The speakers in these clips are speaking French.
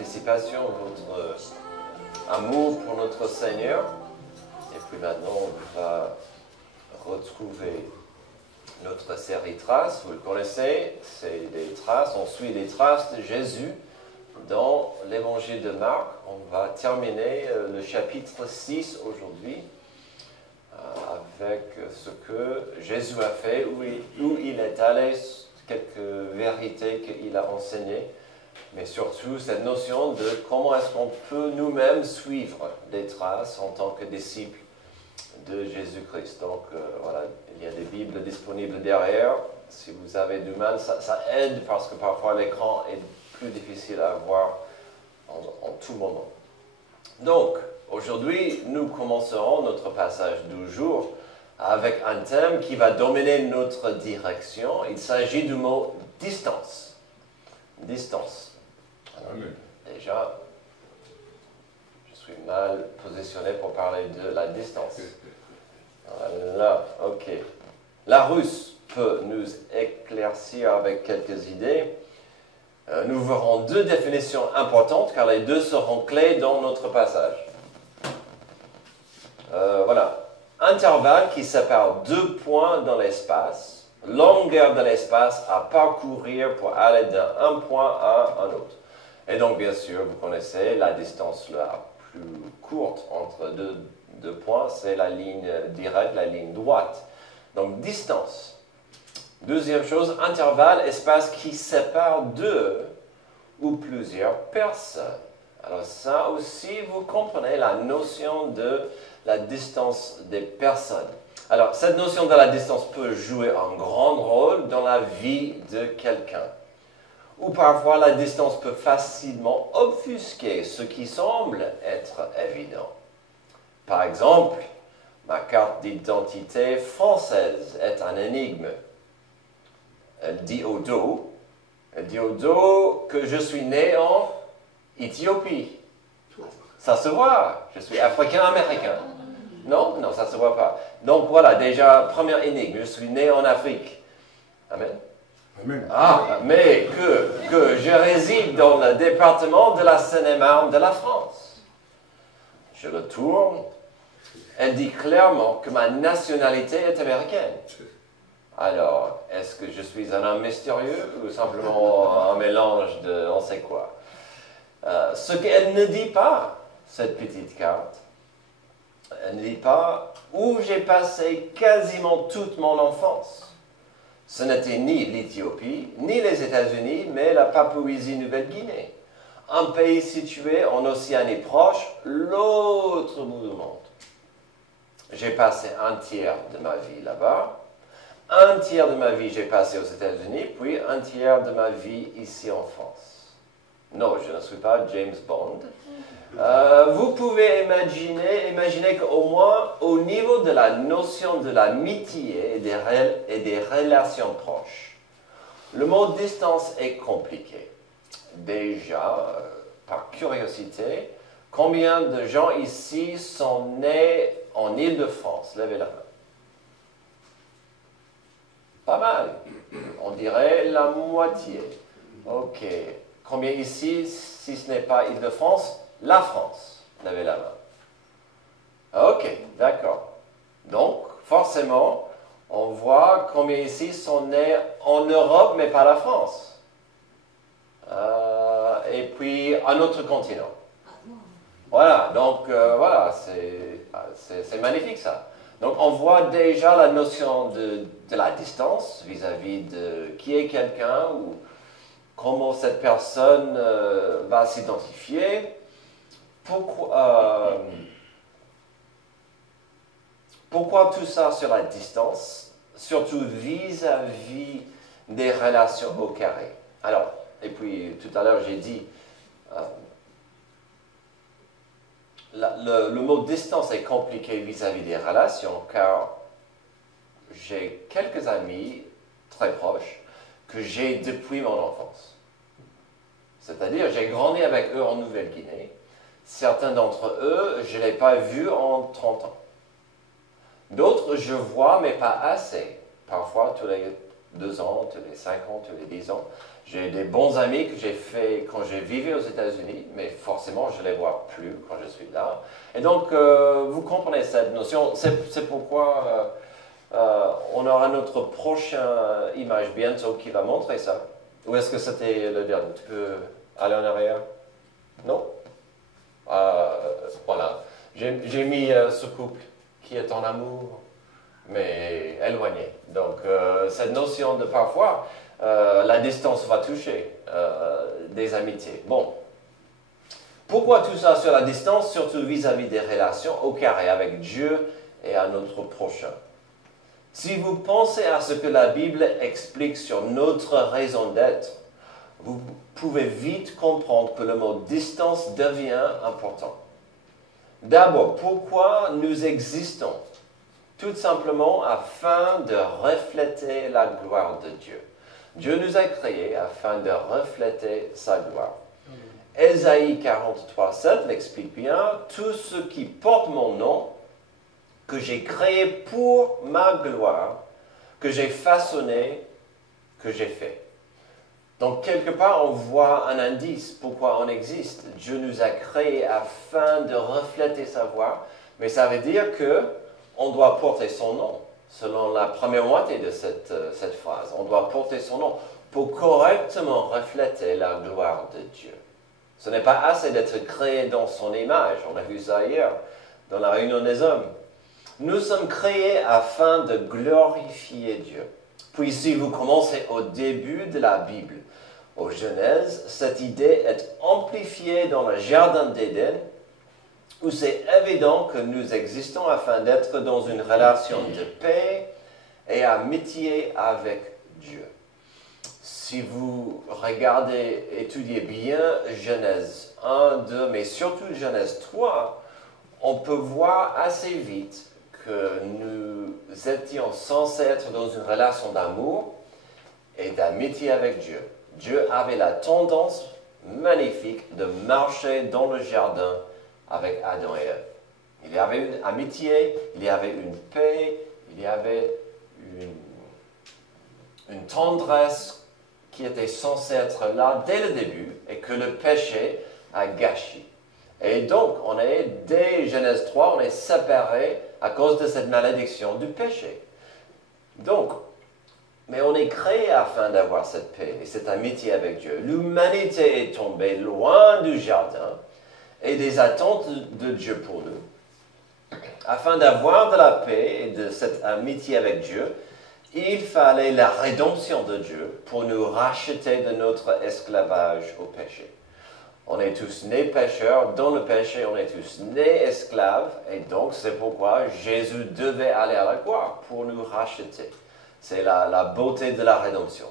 participation, votre amour pour notre Seigneur. Et puis maintenant, on va retrouver notre série Traces. Vous le connaissez, c'est des traces, on suit les traces de Jésus dans l'évangile de Marc. On va terminer le chapitre 6 aujourd'hui avec ce que Jésus a fait, où il est allé, quelques vérités qu'il a enseignées, mais surtout cette notion de comment est-ce qu'on peut nous-mêmes suivre des traces en tant que disciples de Jésus-Christ. Donc voilà, il y a des Bibles disponibles derrière. Si vous avez du mal, ça aide parce que parfois l'écran est plus difficile à voir en tout moment. Donc, aujourd'hui, nous commencerons notre passage du jour avec un thème qui va dominer notre direction. Il s'agit du mot distance. Distance. Alors, déjà, je suis mal positionné pour parler de la distance. Voilà, ok. La Russe peut nous éclaircir avec quelques idées. Nous verrons deux définitions importantes car les deux seront clés dans notre passage. Voilà. Intervalle qui sépare deux points dans l'espace, longueur de l'espace à parcourir pour aller d'un point à un autre. Et donc, bien sûr, vous connaissez la distance la plus courte entre deux points, c'est la ligne directe, la ligne droite. Donc, distance. Deuxième chose, intervalle, espace qui sépare deux ou plusieurs personnes. Alors ça aussi, vous comprenez la notion de la distance des personnes. Alors, cette notion de la distance peut jouer un grand rôle dans la vie de quelqu'un. Ou parfois, la distance peut facilement offusquer ce qui semble être évident. Par exemple, ma carte d'identité française est un énigme. Elle dit au dos que je suis né en Éthiopie. Ça se voit, je suis africain-américain. Non, ça ne se voit pas. Donc voilà, déjà, première énigme, je suis né en Afrique. Amen. Amen. Ah, mais que je réside dans le département de la Seine-et-Marne de la France. Je le tourne, elle dit clairement que ma nationalité est américaine. Alors, est-ce que je suis un homme mystérieux ou simplement un mélange de on sait quoi? Ce qu'elle ne dit pas, cette petite carte, elle ne dit pas où j'ai passé quasiment toute mon enfance. Ce n'était ni l'Éthiopie, ni les États-Unis, mais la Papouasie-Nouvelle-Guinée, un pays situé en Océanie proche, l'autre bout du monde. J'ai passé un tiers de ma vie là-bas. Un tiers de ma vie, j'ai passé aux États-Unis, puis un tiers de ma vie ici en France. Non, je ne suis pas James Bond. Vous pouvez imaginer qu'au moins au niveau de la notion de l'amitié et des relations proches, le mot distance est compliqué. Déjà, par curiosité, combien de gens ici sont nés en Île-de-France? Levez la main. Pas mal. On dirait la moitié. Ok. Combien ici, si ce n'est pas Île-de-France, la France? Levez la main. Ok, d'accord. Donc, forcément, on voit combien ici sont nés en Europe, mais pas la France. Et puis, un autre continent. Voilà, donc, voilà, c'est magnifique ça. Donc, on voit déjà la notion de la distance vis-à-vis de qui est quelqu'un ou comment cette personne va s'identifier. Pourquoi tout ça sur la distance, surtout vis-à-vis des relations au carré? Alors, et puis tout à l'heure j'ai dit, le mot distance est compliqué vis-à-vis des relations, car j'ai quelques amis très proches que j'ai depuis mon enfance. C'est-à-dire, j'ai grandi avec eux en Nouvelle-Guinée. Certains d'entre eux, je ne l'ai pas vu en 30 ans. D'autres, je vois, mais pas assez. Parfois, tous les 2 ans, tous les 5 ans, tous les 10 ans. J'ai des bons amis que j'ai fait quand j'ai vécu aux États-Unis, mais forcément, je ne les vois plus quand je suis là. Et donc, vous comprenez cette notion. C'est pourquoi on aura notre prochaine image bientôt qui va montrer ça. Ou est-ce que c'était le dernier? Tu peux aller en arrière? Non? Voilà. J'ai mis ce couple qui est en amour, mais éloigné. Donc, cette notion de parfois, la distance va toucher des amitiés. Bon. Pourquoi tout ça sur la distance, surtout vis-à-vis des relations au carré avec Dieu et à notre prochain? Si vous pensez à ce que la Bible explique sur notre raison d'être, vous pouvez vite comprendre que le mot distance devient important. D'abord, pourquoi nous existons? Tout simplement afin de refléter la gloire de Dieu. Dieu nous a créés afin de refléter sa gloire. Ésaïe 43, 7 l'explique bien. Tout ce qui porte mon nom, que j'ai créé pour ma gloire, que j'ai façonné, que j'ai fait. Donc, quelque part, on voit un indice pourquoi on existe. Dieu nous a créés afin de refléter sa gloire, mais ça veut dire qu'on doit porter son nom, selon la première moitié de cette phrase. On doit porter son nom pour correctement refléter la gloire de Dieu. Ce n'est pas assez d'être créé dans son image. On a vu ça hier, dans la réunion des hommes. Nous sommes créés afin de glorifier Dieu. Puis si vous commencez au début de la Bible, au Genèse, cette idée est amplifiée dans le Jardin d'Éden, où c'est évident que nous existons afin d'être dans une relation de paix et amitié avec Dieu. Si vous regardez, étudiez bien Genèse 1, 2, mais surtout Genèse 3, on peut voir assez vite que nous étions censés être dans une relation d'amour et d'amitié avec Dieu. Dieu avait la tendance magnifique de marcher dans le jardin avec Adam et Ève. Il y avait une amitié, il y avait une paix, il y avait une tendresse qui était censée être là dès le début et que le péché a gâché. Et donc, dès Genèse 3, on est séparés à cause de cette malédiction du péché. Donc, mais on est créé afin d'avoir cette paix et cette amitié avec Dieu. L'humanité est tombée loin du jardin et des attentes de Dieu pour nous. Afin d'avoir de la paix et de cette amitié avec Dieu, il fallait la rédemption de Dieu pour nous racheter de notre esclavage au péché. On est tous nés pécheurs, dans le péché on est tous nés esclaves, et donc c'est pourquoi Jésus devait aller à la croix pour nous racheter. C'est la beauté de la rédemption.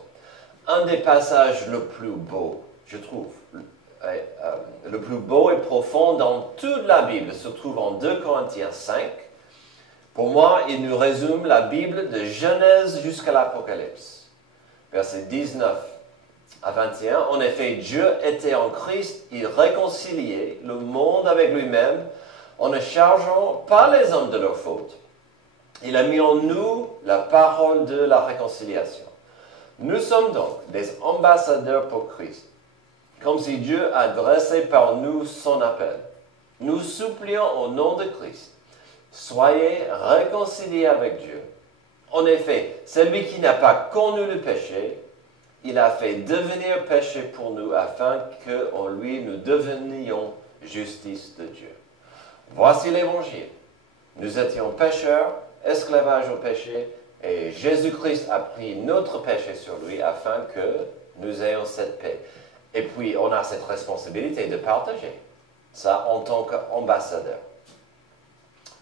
Un des passages le plus beau, je trouve, le plus beau et profond dans toute la Bible se trouve en 2 Corinthiens 5. Pour moi, il nous résume la Bible de Genèse jusqu'à l'Apocalypse. Versets 19 à 21. En effet, Dieu était en Christ, il réconciliait le monde avec lui-même en ne chargeant pas les hommes de leurs fautes. Il a mis en nous la parole de la réconciliation. Nous sommes donc des ambassadeurs pour Christ, comme si Dieu adressait par nous son appel. Nous supplions au nom de Christ, soyez réconciliés avec Dieu. En effet, celui qui n'a pas connu le péché, il a fait devenir péché pour nous afin qu'en lui nous devenions justice de Dieu. Voici l'évangile. Nous étions pécheurs, esclavage au péché, et Jésus-Christ a pris notre péché sur lui afin que nous ayons cette paix. Et puis, on a cette responsabilité de partager ça en tant qu'ambassadeur.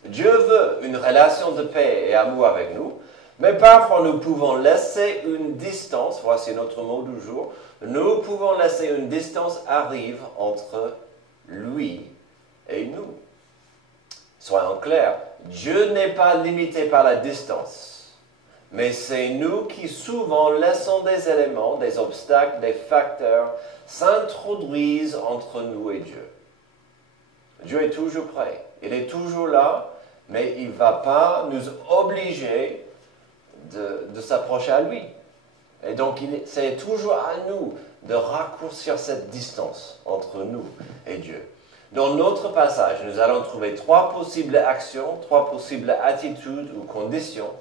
Dieu veut une relation de paix et amour avec nous, mais parfois nous pouvons laisser une distance, voici notre mot du jour, nous pouvons laisser une distance arrive entre lui et nous. Soyons clairs, Dieu n'est pas limité par la distance, mais c'est nous qui souvent laissons des éléments, des obstacles, des facteurs s'introduisent entre nous et Dieu. Dieu est toujours prêt, il est toujours là, mais il ne va pas nous obliger de s'approcher à lui. Et donc, c'est toujours à nous de raccourcir cette distance entre nous et Dieu. Dans notre passage, nous allons trouver 3 possibles actions, 3 possibles attitudes ou conditions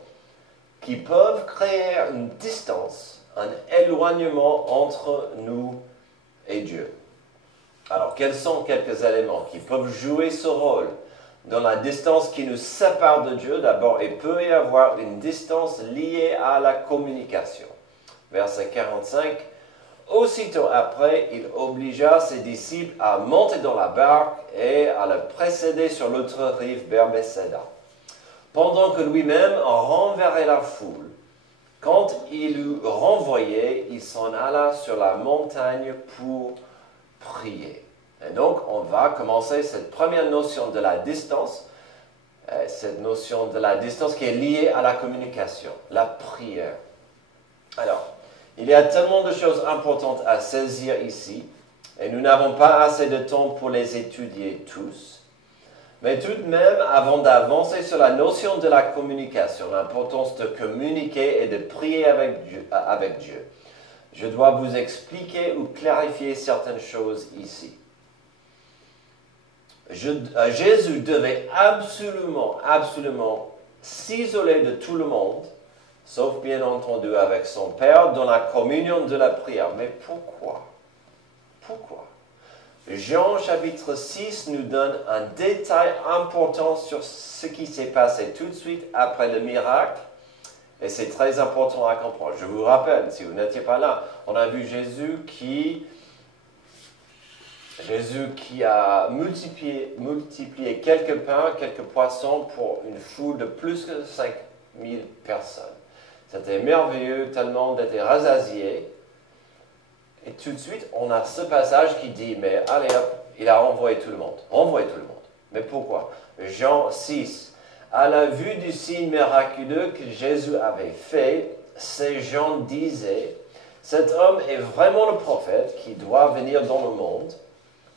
qui peuvent créer une distance, un éloignement entre nous et Dieu. Alors, quels sont quelques éléments qui peuvent jouer ce rôle dans la distance qui nous sépare de Dieu? D'abord, il peut y avoir une distance liée à la communication. Verset 45. Aussitôt après, il obligea ses disciples à monter dans la barque et à le précéder sur l'autre rive vers Bethsaida. Pendant que lui-même renverrait la foule, quand il eut renvoyé, il s'en alla sur la montagne pour prier. Et donc, on va commencer cette première notion de la distance, cette notion de la distance qui est liée à la communication, la prière. Alors, il y a tellement de choses importantes à saisir ici, et nous n'avons pas assez de temps pour les étudier tous. Mais tout de même, avant d'avancer sur la notion de la communication, l'importance de communiquer et de prier avec Dieu, je dois vous expliquer ou clarifier certaines choses ici. Jésus devait absolument s'isoler de tout le monde, sauf bien entendu avec son Père, dans la communion de la prière. Mais pourquoi? Pourquoi? Jean chapitre 6 nous donne un détail important sur ce qui s'est passé tout de suite après le miracle. Et c'est très important à comprendre. Je vous rappelle, si vous n'étiez pas là, on a vu Jésus qui a multiplié quelques pains, quelques poissons pour une foule de plus que 5000 personnes. C'était merveilleux, tellement d'être rassasiés. Et tout de suite, on a ce passage qui dit, mais allez hop, il a renvoyé tout le monde. Renvoyé tout le monde. Mais pourquoi? Jean 6. À la vue du signe miraculeux que Jésus avait fait, ces gens disaient, cet homme est vraiment le prophète qui doit venir dans le monde.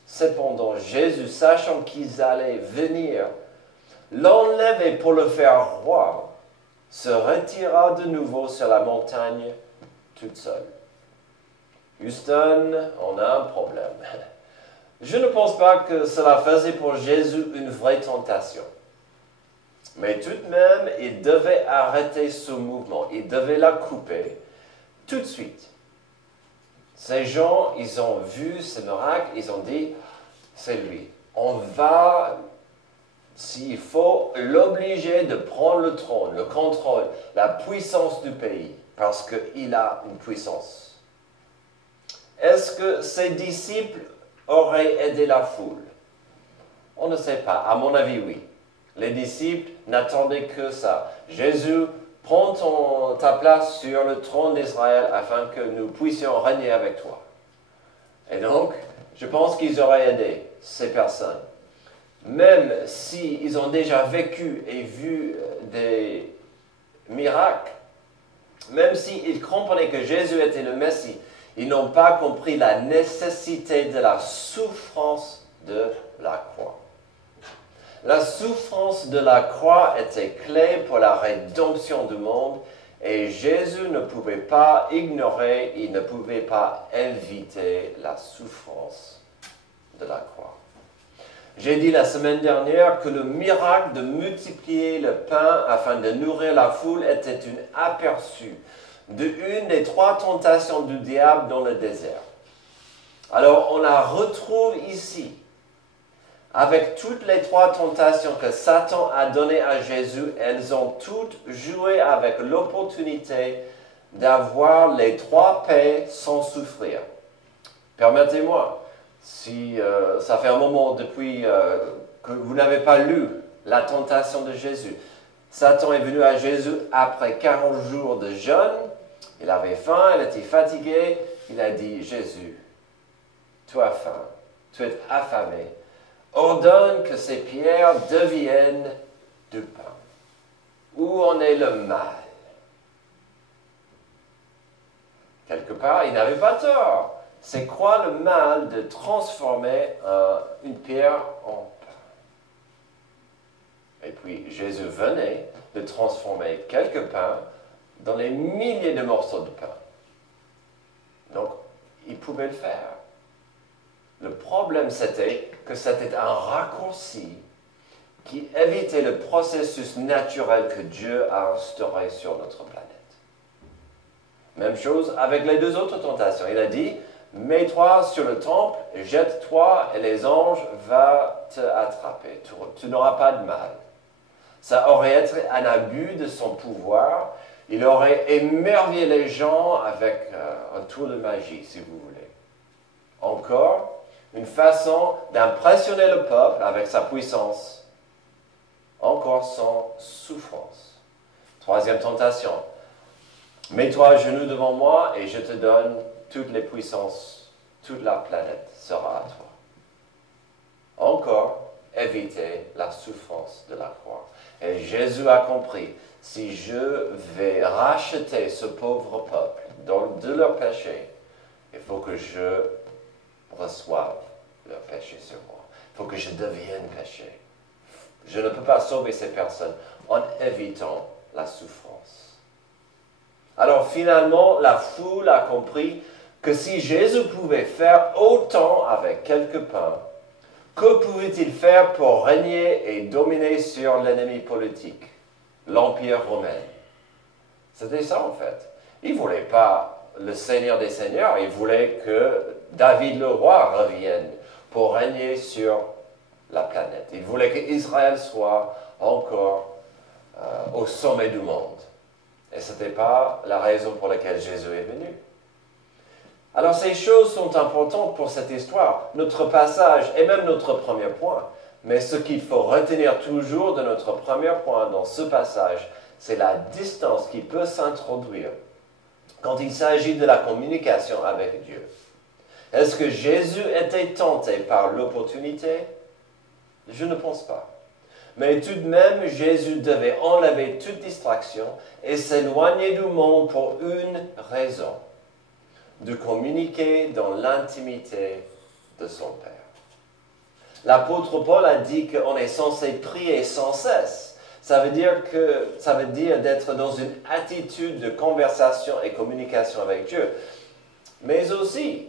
Cependant, Jésus, sachant qu'ils allaient venir l'enlever pour le faire roi, se retira de nouveau sur la montagne toute seule. Houston, on a un problème. Je ne pense pas que cela faisait pour Jésus une vraie tentation. Mais tout de même, il devait arrêter ce mouvement. Il devait la couper tout de suite. Ces gens, ils ont vu ce miracle, ils ont dit, c'est lui. On va, s'il faut, l'obliger de prendre le trône, le contrôle, la puissance du pays, parce qu'il a une puissance. Est-ce que ses disciples auraient aidé la foule? On ne sait pas. À mon avis, oui. Les disciples n'attendaient que ça. Jésus, prends ta place sur le trône d'Israël afin que nous puissions régner avec toi. Et donc, je pense qu'ils auraient aidé ces personnes. Même s'ils ont déjà vécu et vu des miracles, même s'ils comprenaient que Jésus était le Messie, ils n'ont pas compris la nécessité de la souffrance de la croix. La souffrance de la croix était clé pour la rédemption du monde et Jésus ne pouvait pas ignorer, il ne pouvait pas éviter la souffrance de la croix. J'ai dit la semaine dernière que le miracle de multiplier le pain afin de nourrir la foule était un aperçu d'une des 3 tentations du diable dans le désert. Alors on la retrouve ici, avec toutes les 3 tentations que Satan a données à Jésus. Elles ont toutes joué avec l'opportunité d'avoir les 3 paix sans souffrir. Permettez-moi, si ça fait un moment depuis que vous n'avez pas lu la tentation de Jésus, Satan est venu à Jésus après 40 jours de jeûne. Il avait faim, il était fatigué. Il a dit, Jésus, tu as faim, tu es affamé. Ordonne que ces pierres deviennent du pain. Où en est le mal? Quelque part, il n'avait pas tort. C'est quoi le mal de transformer une pierre en pain? Et puis, Jésus venait de transformer quelques pains dans les milliers de morceaux de pain. Donc, ils pouvaient le faire. Le problème, c'était que c'était un raccourci qui évitait le processus naturel que Dieu a instauré sur notre planète. Même chose avec les deux autres tentations. Il a dit, mets-toi sur le temple, jette-toi et les anges vont te attraper. Tu n'auras pas de mal. Ça aurait été un abus de son pouvoir. Il aurait émerveillé les gens avec un tour de magie, si vous voulez. Encore, une façon d'impressionner le peuple avec sa puissance. Encore sans souffrance. Troisième tentation. Mets-toi à genoux devant moi et je te donne toutes les puissances. Toute la planète sera à toi. Encore, éviter la souffrance de la croix. Et Jésus a compris, si je vais racheter ce pauvre peuple de leur péché, il faut que je reçoive leur péché sur moi. Il faut que je devienne péché. Je ne peux pas sauver ces personnes en évitant la souffrance. Alors finalement, la foule a compris que si Jésus pouvait faire autant avec quelques pains, que pouvait-il faire pour régner et dominer sur l'ennemi politique, l'Empire romain? C'était ça en fait. Il ne voulait pas le Seigneur des Seigneurs, il voulait que David le roi revienne pour régner sur la planète. Il voulait qu'Israël soit encore au sommet du monde. Et ce n'était pas la raison pour laquelle Jésus est venu. Alors ces choses sont importantes pour cette histoire, notre passage et même notre premier point. Mais ce qu'il faut retenir toujours de notre premier point dans ce passage, c'est la distance qui peut s'introduire quand il s'agit de la communication avec Dieu. Est-ce que Jésus était tenté par l'opportunité? Je ne pense pas. Mais tout de même, Jésus devait enlever toute distraction et s'éloigner du monde pour une raison, de communiquer dans l'intimité de son Père. L'apôtre Paul a dit qu'on est censé prier sans cesse. Ça veut dire d'être dans une attitude de conversation et communication avec Dieu. Mais aussi,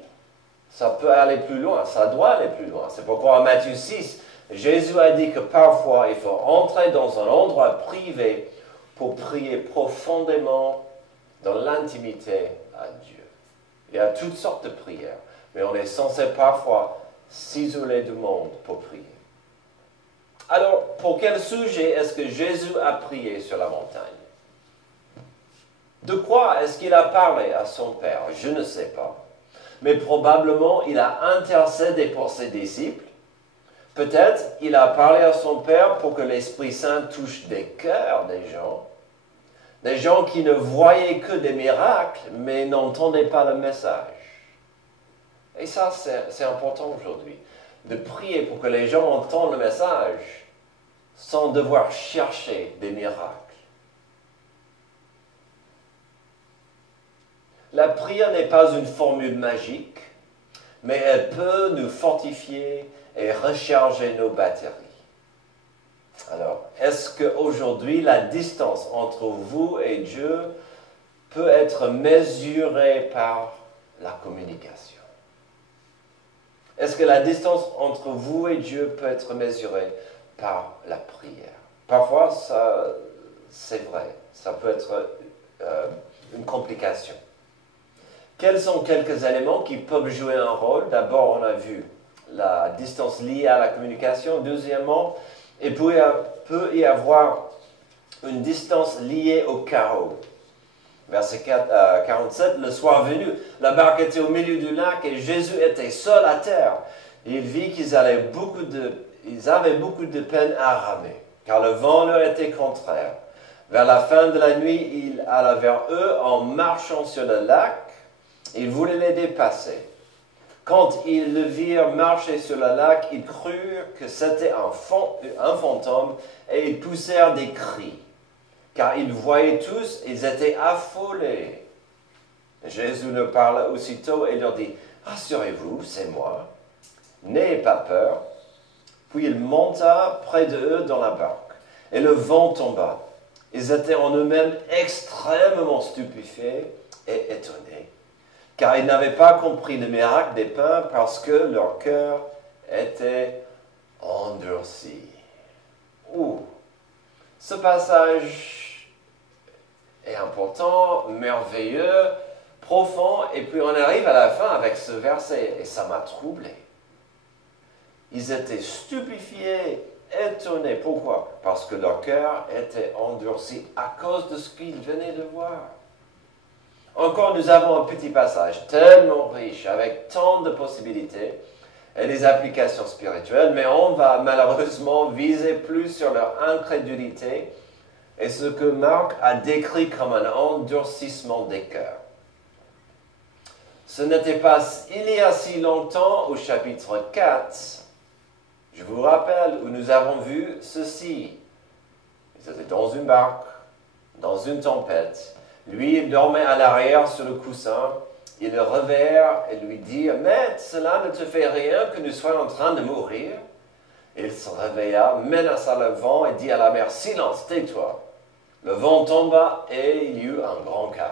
ça peut aller plus loin, ça doit aller plus loin. C'est pourquoi en Matthieu 6, Jésus a dit que parfois il faut entrer dans un endroit privé pour prier profondément dans l'intimité à Dieu. Il y a toutes sortes de prières, mais on est censé parfois s'isoler du monde pour prier. Alors, pour quel sujet est-ce que Jésus a prié sur la montagne? De quoi est-ce qu'il a parlé à son Père? Je ne sais pas. Mais probablement, il a intercédé pour ses disciples. Peut-être il a parlé à son Père pour que l'Esprit Saint touche des cœurs des gens qui ne voyaient que des miracles, mais n'entendaient pas le message. Et ça, c'est important aujourd'hui, de prier pour que les gens entendent le message sans devoir chercher des miracles. La prière n'est pas une formule magique, mais elle peut nous fortifier et recharger nos batteries. Alors, est-ce qu'aujourd'hui, la distance entre vous et Dieu peut être mesurée par la communication? Est-ce que la distance entre vous et Dieu peut être mesurée par la prière? Parfois, c'est vrai, ça peut être une complication. Quels sont quelques éléments qui peuvent jouer un rôle? D'abord, on a vu la distance liée à la communication. Deuxièmement, il peut y avoir une distance liée au chaos. Verset 47, le soir venu, la barque était au milieu du lac et Jésus était seul à terre. Il vit qu'ils avaient beaucoup de peine à ramer, car le vent leur était contraire. Vers la fin de la nuit, il alla vers eux en marchant sur le lac. Il voulait les dépasser. Quand ils le virent marcher sur le lac, ils crurent que c'était un fantôme et ils poussèrent des cris. Car ils voyaient tous, ils étaient affolés. Jésus leur parla aussitôt et leur dit, « Rassurez-vous, c'est moi. N'ayez pas peur. » Puis il monta près d'eux dans la barque. Et le vent tomba. Ils étaient en eux-mêmes extrêmement stupéfaits et étonnés. car ils n'avaient pas compris le miracle des pains parce que leur cœur était endurci. Ouh, ce passage est important, merveilleux, profond, et puis on arrive à la fin avec ce verset, et ça m'a troublé. Ils étaient stupéfiés, étonnés. Pourquoi? Parce que leur cœur était endurci à cause de ce qu'ils venaient de voir. Encore, nous avons un petit passage tellement riche, avec tant de possibilités et des applications spirituelles, mais on va malheureusement viser plus sur leur incrédulité et ce que Marc a décrit comme un endurcissement des cœurs. Ce n'était pas il y a si longtemps, au chapitre 4, je vous rappelle, où nous avons vu ceci. Ils étaient dans une barque, dans une tempête. Lui, il dormait à l'arrière sur le coussin. Ils le réveillèrent et lui dirent, « Maître, cela ne te fait rien que nous soyons en train de mourir ?» Il se réveilla, menaça le vent et dit à la mer, « Silence, tais-toi !» Le vent tomba et il y eut un grand calme.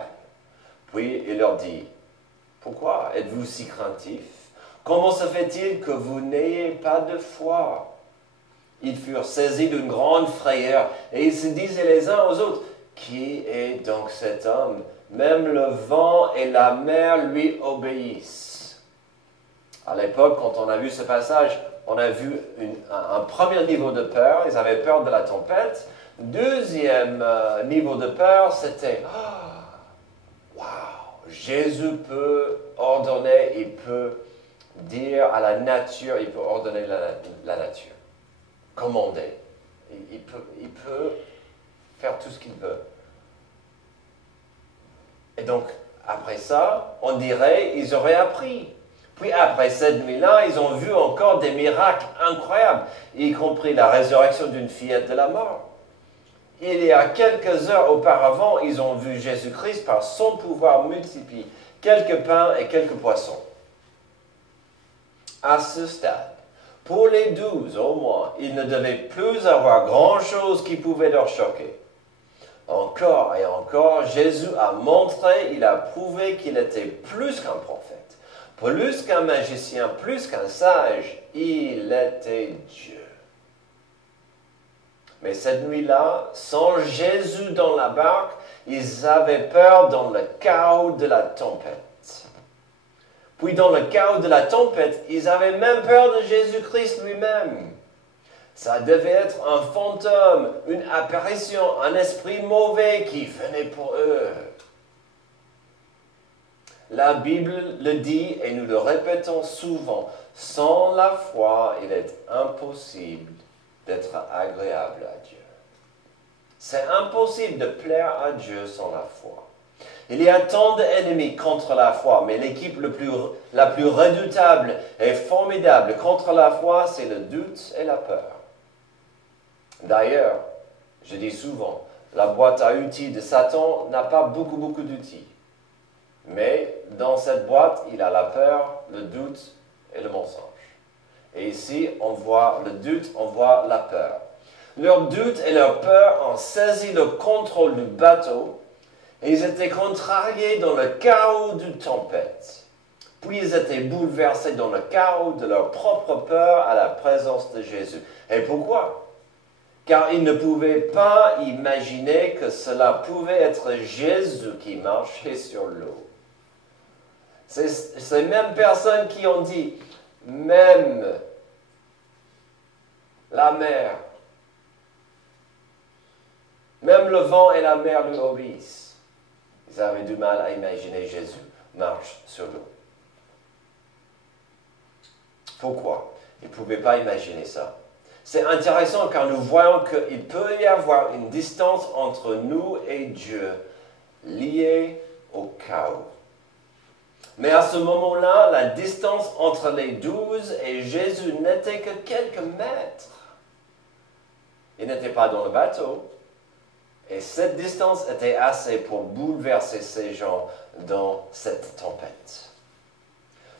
Puis il leur dit, « Pourquoi êtes-vous si craintifs? Comment se fait-il que vous n'ayez pas de foi ?» Ils furent saisis d'une grande frayeur et ils se disaient les uns aux autres, « Qui est donc cet homme? Même le vent et la mer lui obéissent. » À l'époque, quand on a vu ce passage, on a vu un premier niveau de peur. Ils avaient peur de la tempête. Deuxième niveau de peur, c'était « Waouh, Jésus peut ordonner, il peut dire à la nature, il peut ordonner la nature, commander. Il peut faire tout ce qu'il veut. » Et donc, après ça, on dirait ils auraient appris. Puis après cette nuit-là, ils ont vu encore des miracles incroyables, y compris la résurrection d'une fillette de la mort. Il y a quelques heures auparavant, ils ont vu Jésus-Christ par son pouvoir multiplier quelques pains et quelques poissons. À ce stade, pour les 12 au moins, il ne devait plus avoir grand-chose qui pouvait leur choquer. Encore et encore, Jésus a montré, il a prouvé qu'il était plus qu'un prophète, plus qu'un magicien, plus qu'un sage. Il était Dieu. Mais cette nuit-là, sans Jésus dans la barque, ils avaient peur dans le chaos de la tempête. Puis dans le chaos de la tempête, ils avaient même peur de Jésus-Christ lui-même. Ça devait être un fantôme, une apparition, un esprit mauvais qui venait pour eux. La Bible le dit et nous le répétons souvent, sans la foi, il est impossible d'être agréable à Dieu. C'est impossible de plaire à Dieu sans la foi. Il y a tant d'ennemis contre la foi, mais l'équipe la plus redoutable et formidable contre la foi, c'est le doute et la peur. D'ailleurs, je dis souvent, la boîte à outils de Satan n'a pas beaucoup d'outils. Mais dans cette boîte, il a la peur, le doute et le mensonge. Et ici, on voit le doute, on voit la peur. Leur doute et leur peur ont saisi le contrôle du bateau et ils étaient contrariés dans le chaos d'une tempête. Puis ils étaient bouleversés dans le chaos de leur propre peur à la présence de Jésus. Et pourquoi? Car ils ne pouvaient pas imaginer que cela pouvait être Jésus qui marchait sur l'eau. C'est ces mêmes personnes qui ont dit, même la mer, même le vent et la mer lui obéissent. Ils avaient du mal à imaginer Jésus marche sur l'eau. Pourquoi? Ils ne pouvaient pas imaginer ça. C'est intéressant car nous voyons qu'il peut y avoir une distance entre nous et Dieu liée au chaos. Mais à ce moment-là, la distance entre les 12 et Jésus n'était que quelques mètres. Il n'était pas dans le bateau. Et cette distance était assez pour bouleverser ces gens dans cette tempête.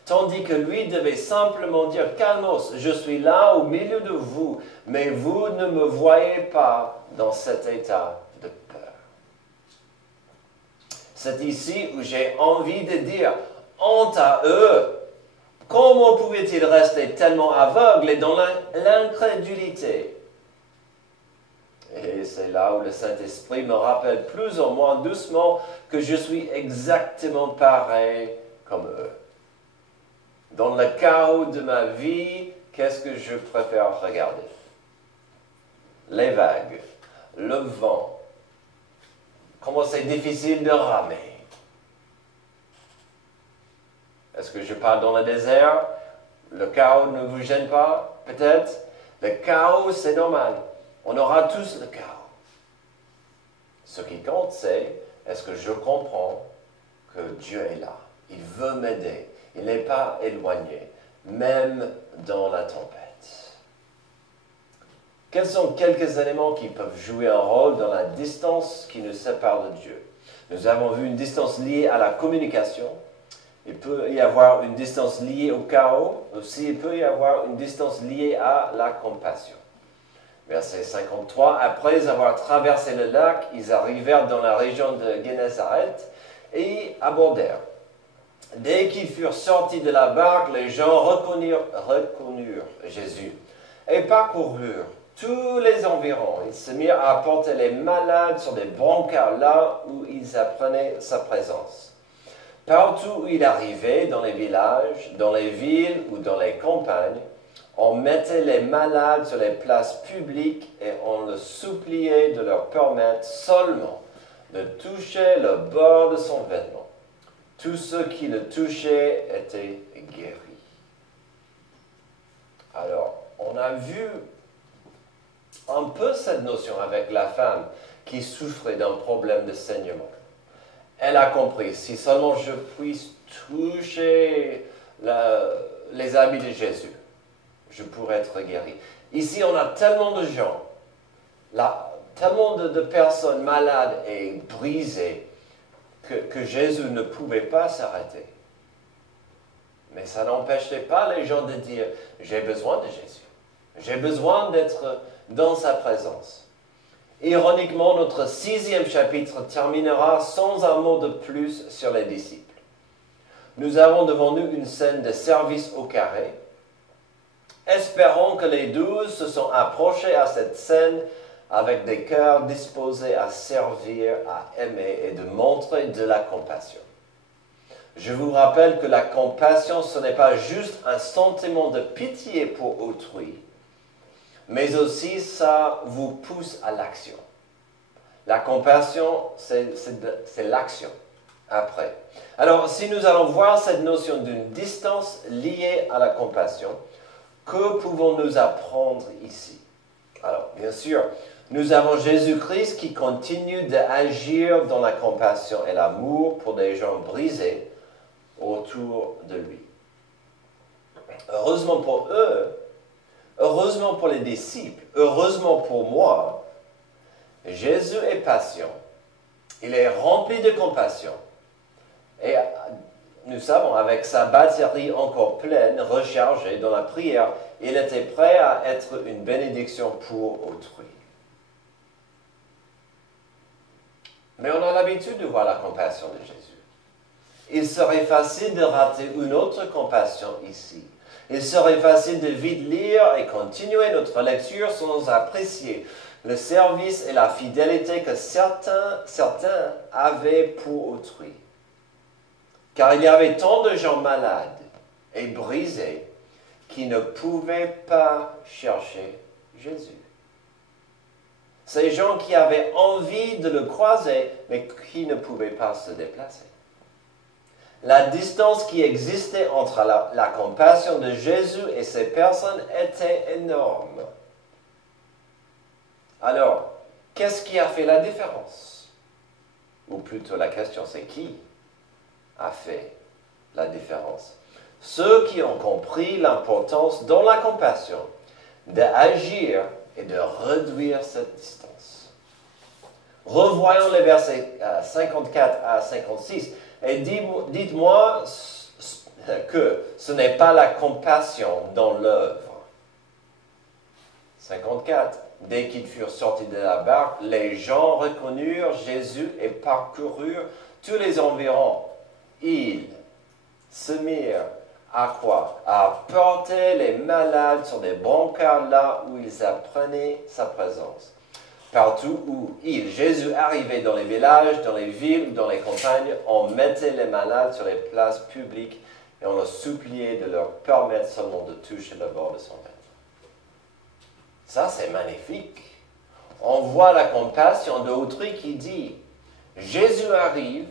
Tandis que lui devait simplement dire, « Calmos, je suis là au milieu de vous, mais vous ne me voyez pas dans cet état de peur. » C'est ici où j'ai envie de dire, honte à eux. Comment pouvaient-ils rester tellement aveugles et dans l'incrédulité? Et c'est là où le Saint-Esprit me rappelle plus ou moins doucement que je suis exactement pareil comme eux. Dans le chaos de ma vie, qu'est-ce que je préfère regarder? Les vagues, le vent, comment c'est difficile de ramer. Est-ce que je pars dans le désert? Le chaos ne vous gêne pas, peut-être? Le chaos, c'est normal. On aura tous le chaos. Ce qui compte, c'est, est-ce que je comprends que Dieu est là? Il veut m'aider. Il n'est pas éloigné, même dans la tempête. Quels sont quelques éléments qui peuvent jouer un rôle dans la distance qui nous sépare de Dieu? Nous avons vu une distance liée à la communication. Il peut y avoir une distance liée au chaos. Aussi, il peut y avoir une distance liée à la compassion. Verset 53, après avoir traversé le lac, ils arrivèrent dans la région de Génézareth et abordèrent. Dès qu'ils furent sortis de la barque, les gens reconnurent Jésus et parcoururent tous les environs. Ils se mirent à apporter les malades sur des brancards là où ils apprenaient sa présence. Partout où il arrivait, dans les villages, dans les villes ou dans les campagnes, on mettait les malades sur les places publiques et on le suppliait de leur permettre seulement de toucher le bord de son vêtement. Tous ceux qui le touchaient étaient guéris. Alors, on a vu un peu cette notion avec la femme qui souffrait d'un problème de saignement. Elle a compris, si seulement je puisse toucher les habits de Jésus, je pourrais être guéri. Ici, on a tellement de gens, tellement de personnes malades et brisées, que Jésus ne pouvait pas s'arrêter. Mais ça n'empêchait pas les gens de dire, j'ai besoin de Jésus. J'ai besoin d'être dans sa présence. Ironiquement, notre 6e chapitre terminera sans un mot de plus sur les disciples. Nous avons devant nous une scène de service au carré. Espérons que les 12 se sont approchés à cette scène avec des cœurs disposés à servir, à aimer et de montrer de la compassion. Je vous rappelle que la compassion, ce n'est pas juste un sentiment de pitié pour autrui, mais aussi ça vous pousse à l'action. La compassion, c'est l'action après. Alors, si nous allons voir cette notion d'une distance liée à la compassion, que pouvons-nous apprendre ici? Alors, bien sûr, nous avons Jésus-Christ qui continue d'agir dans la compassion et l'amour pour des gens brisés autour de lui. Heureusement pour eux, heureusement pour les disciples, heureusement pour moi, Jésus est patient, il est rempli de compassion. Et nous savons, avec sa batterie encore pleine, rechargée dans la prière, il était prêt à être une bénédiction pour autrui. Mais on a l'habitude de voir la compassion de Jésus. Il serait facile de rater une autre compassion ici. Il serait facile de vite lire et continuer notre lecture sans apprécier le service et la fidélité que certains avaient pour autrui. Car il y avait tant de gens malades et brisés qui ne pouvaient pas chercher Jésus. Ces gens qui avaient envie de le croiser, mais qui ne pouvaient pas se déplacer. La distance qui existait entre la compassion de Jésus et ces personnes était énorme. Alors, qu'est-ce qui a fait la différence? Ou plutôt la question, c'est qui a fait la différence? Ceux qui ont compris l'importance dans la compassion d'agir et de réduire cette distance. Revoyons les versets 54 à 56 et dites-moi que ce n'est pas la compassion dans l'œuvre. 54. Dès qu'ils furent sortis de la barque, les gens reconnurent Jésus et parcoururent tous les environs. Ils se mirent à quoi? À porter les malades sur des brancards là où ils apprenaient sa présence. Partout où Jésus arrivait dans les villages, dans les villes, dans les campagnes, on mettait les malades sur les places publiques et on leur suppliait de leur permettre seulement de toucher le bord de son vêtement. Ça, c'est magnifique. On voit la compassion d'autrui qui dit, Jésus arrive,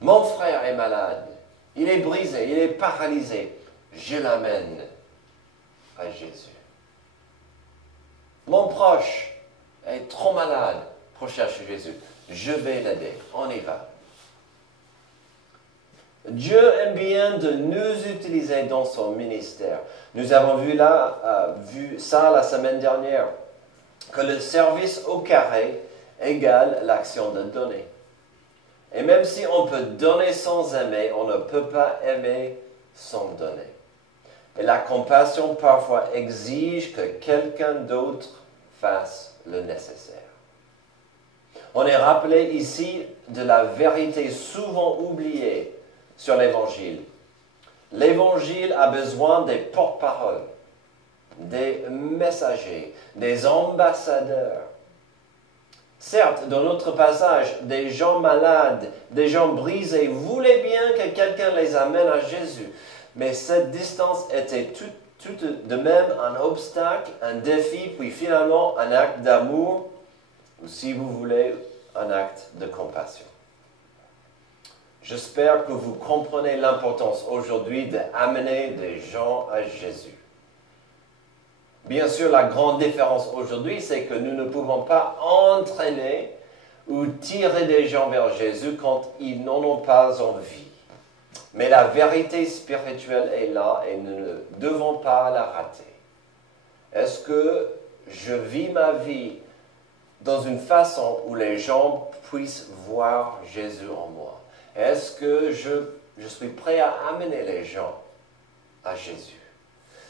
mon frère est malade, il est brisé, il est paralysé, je l'amène à Jésus. Mon proche est trop malade pour chercher Jésus. Je vais l'aider. On y va. Dieu aime bien de nous utiliser dans son ministère. Nous avons vu ça la semaine dernière, que le service au carré égale l'action de donner. Et même si on peut donner sans aimer, on ne peut pas aimer sans donner. Et la compassion parfois exige que quelqu'un d'autre fasse le nécessaire. On est rappelé ici de la vérité souvent oubliée sur l'Évangile. L'Évangile a besoin des porte-paroles, des messagers, des ambassadeurs. Certes, dans notre passage, des gens malades, des gens brisés voulaient bien que quelqu'un les amène à Jésus. Mais cette distance était tout de même un obstacle, un défi, puis finalement un acte d'amour, ou si vous voulez, un acte de compassion. J'espère que vous comprenez l'importance aujourd'hui d'amener des gens à Jésus. Bien sûr, la grande différence aujourd'hui, c'est que nous ne pouvons pas entraîner ou tirer des gens vers Jésus quand ils n'en ont pas envie. Mais la vérité spirituelle est là et nous ne devons pas la rater. Est-ce que je vis ma vie dans une façon où les gens puissent voir Jésus en moi? Est-ce que je suis prêt à amener les gens à Jésus?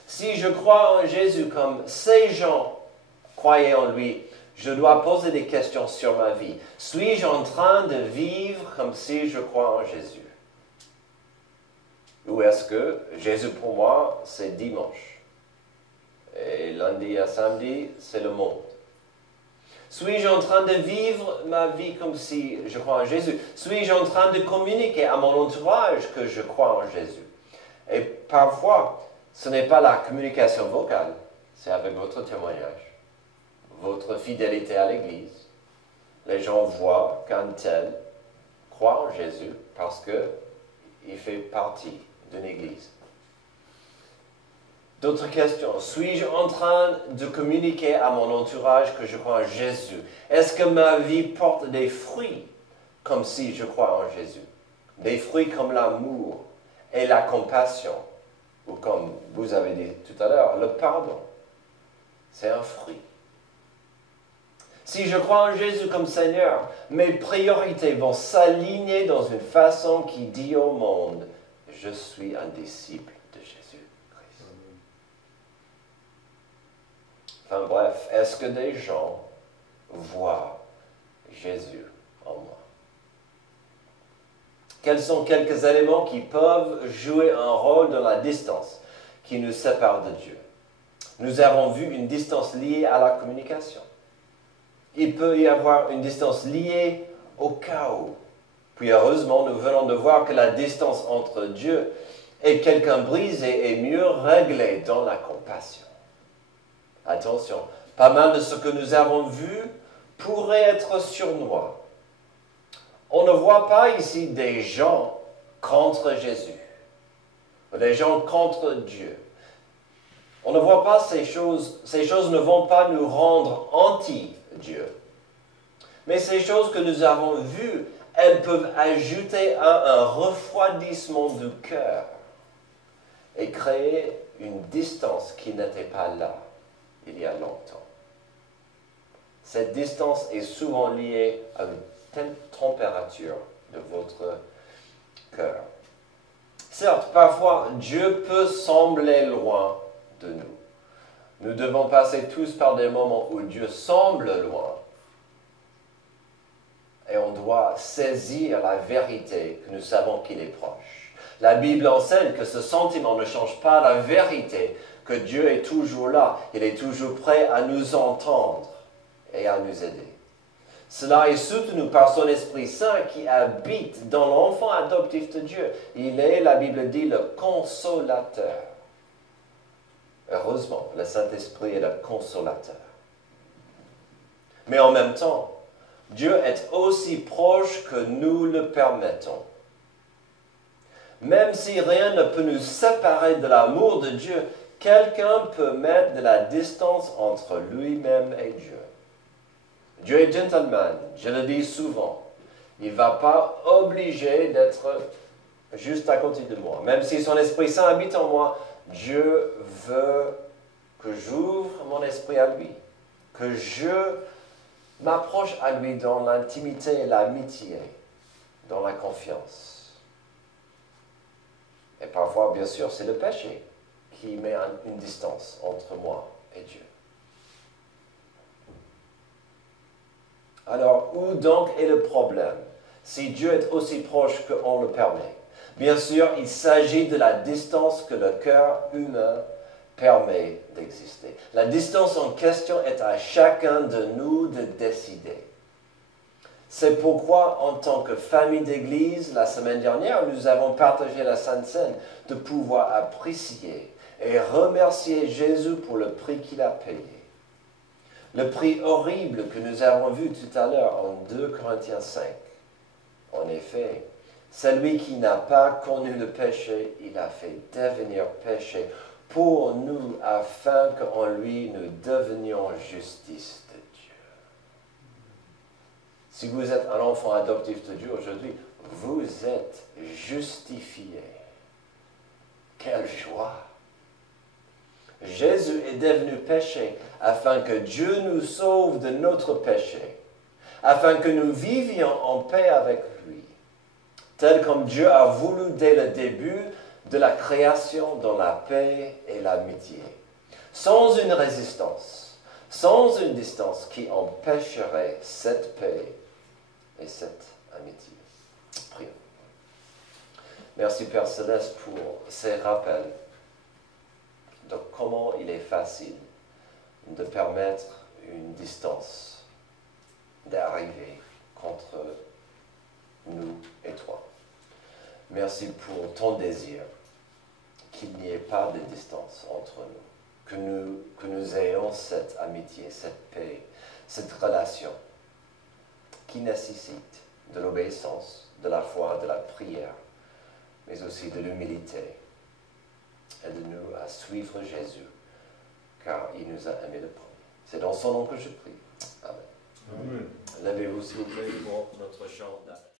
Si je crois en Jésus comme ces gens croyaient en lui, je dois poser des questions sur ma vie. Suis-je en train de vivre comme si je crois en Jésus? Ou est-ce que Jésus pour moi, c'est dimanche? Et lundi à samedi, c'est le monde. Suis-je en train de vivre ma vie comme si je crois en Jésus? Suis-je en train de communiquer à mon entourage que je crois en Jésus? Et parfois, ce n'est pas la communication vocale, c'est avec votre témoignage, votre fidélité à l'Église. Les gens voient qu'un tel croit en Jésus parce qu'il fait partie d'une Église. D'autres questions. Suis-je en train de communiquer à mon entourage que je crois en Jésus? Est-ce que ma vie porte des fruits comme si je crois en Jésus? Des fruits comme l'amour et la compassion, ou comme vous avez dit tout à l'heure, le pardon. C'est un fruit. Si je crois en Jésus comme Seigneur, mes priorités vont s'aligner dans une façon qui dit au monde, je suis un disciple de Jésus-Christ. Enfin bref, est-ce que des gens voient Jésus en moi? Quels sont quelques éléments qui peuvent jouer un rôle dans la distance qui nous sépare de Dieu? Nous avons vu une distance liée à la communication. Il peut y avoir une distance liée au chaos. Puis heureusement, nous venons de voir que la distance entre Dieu et quelqu'un brisé est mieux réglée dans la compassion. Attention, pas mal de ce que nous avons vu pourrait être sournois. On ne voit pas ici des gens contre Jésus, des gens contre Dieu. On ne voit pas ces choses ne vont pas nous rendre anti-Dieu. Mais ces choses que nous avons vues, elles peuvent ajouter un refroidissement du cœur et créer une distance qui n'était pas là il y a longtemps. Cette distance est souvent liée à une telle température de votre cœur. Certes, parfois, Dieu peut sembler loin de nous. Nous devons passer tous par des moments où Dieu semble loin. Et on doit saisir la vérité que nous savons qu'il est proche. La Bible enseigne que ce sentiment ne change pas la vérité, que Dieu est toujours là, il est toujours prêt à nous entendre et à nous aider. Cela est soutenu par son Esprit Saint qui habite dans l'enfant adoptif de Dieu. Il est, la Bible dit, le consolateur. Heureusement, le Saint-Esprit est le consolateur. Mais en même temps, Dieu est aussi proche que nous le permettons. Même si rien ne peut nous séparer de l'amour de Dieu, quelqu'un peut mettre de la distance entre lui-même et Dieu. Dieu est gentleman, je le dis souvent. Il ne va pas obliger d'être juste à côté de moi. Même si son Esprit Saint habite en moi, Dieu veut que j'ouvre mon esprit à lui, que je m'approche à lui dans l'intimité et l'amitié, dans la confiance. Et parfois, bien sûr, c'est le péché qui met une distance entre moi et Dieu. Alors, où donc est le problème, si Dieu est aussi proche qu'on le permet? Bien sûr, il s'agit de la distance que le cœur humain permet d'exister. La distance en question est à chacun de nous de décider. C'est pourquoi, en tant que famille d'Église, la semaine dernière, nous avons partagé la Sainte Seine, de pouvoir apprécier et remercier Jésus pour le prix qu'il a payé. Le prix horrible que nous avons vu tout à l'heure en 2 Corinthiens 5. En effet, celui qui n'a pas connu le péché, il a fait devenir péché pour nous, afin qu'en lui nous devenions justice de Dieu. Si vous êtes un enfant adoptif de Dieu aujourd'hui, vous êtes justifié. Quelle joie! Jésus est devenu péché afin que Dieu nous sauve de notre péché, afin que nous vivions en paix avec lui, tel comme Dieu a voulu dès le début de la création dans la paix et l'amitié, sans une résistance, sans une distance qui empêcherait cette paix et cette amitié. Prions. Merci Père Céleste pour ces rappels de comment il est facile de permettre une distance d'arriver entre nous et toi. Merci pour ton désir qu'il n'y ait pas de distance entre nous, que nous ayons cette amitié, cette paix, cette relation qui nécessite de l'obéissance, de la foi, de la prière, mais aussi de l'humilité. Aide-nous à suivre Jésus, car il nous a aimés le premier. C'est dans son nom que je prie. Amen. Amen. Levez-vous s'il vous plaît pour notre chant.